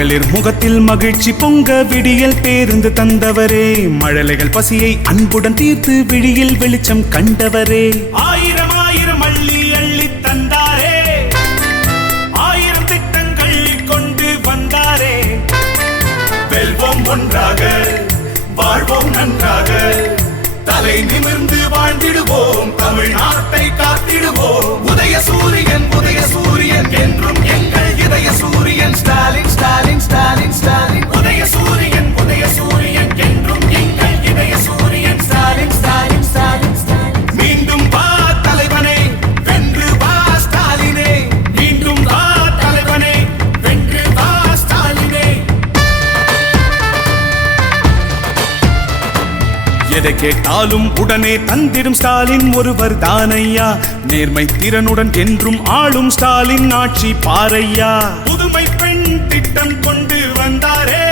மகளிர் முகத்தில் மகிழ்ச்சி பொங்க விடியல் பேருந்து தந்தவரே, மழலைகள் பசியை அன்புடன் தீர்த்து விழியில் வெளிச்சம் கண்டவரே. ஆயிரம் ஆயிரம் அள்ளி அள்ளி தந்தாரே, ஆயிரம் திட்டங்கள் கொண்டு வந்தாரே. வெல்வோம் ஒன்றாக, வாழ்வோம் நன்றாக, தலை நிமிர்ந்து வாழ்ந்திடுவோம், தமிழ்நாட்டை காத்திடுவோம். உதய சூரியன் என்றும் எங்கள் இதய சூரியன் ஸ்டாலின் ஸ்டாலின் ஸ்டாலின் ஸ்டாலின். உதய சூரியன் என்றும் எங்கள் இதய சூரியன் ஸ்டாலின் ஸ்டாலின் ஸ்டாலின் ஸ்டாலின். மீண்டும் வா தலைவனே, வென்று வா ஸ்டாலினே. மீண்டும் வா தலைவனே, வென்று வா ஸ்டாலினே. எதை கேட்டாலும் உடனே தந்திடும் ஸ்டாலின் ஒருவர் தானையா. நேர்மை திறனுடன் என்றும் ஆளும் ஸ்டாலின் ஆட்சி பாரையா. புதுமை பெண் திட்டம் கொண்டு வந்தாரே,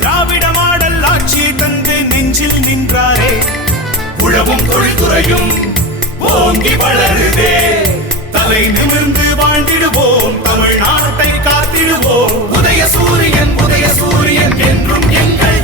திராவிட மாடல் ஆட்சியை தந்து நெஞ்சில் நின்றாரே. உழவும் தொழில்துறையும் ஓங்கி வளருதே, தலை நிமிர்ந்து வாழ்ந்திடுவோம், தமிழ்நாட்டை காத்திடுவோம். உதய சூரியன் என்றும் எங்கள்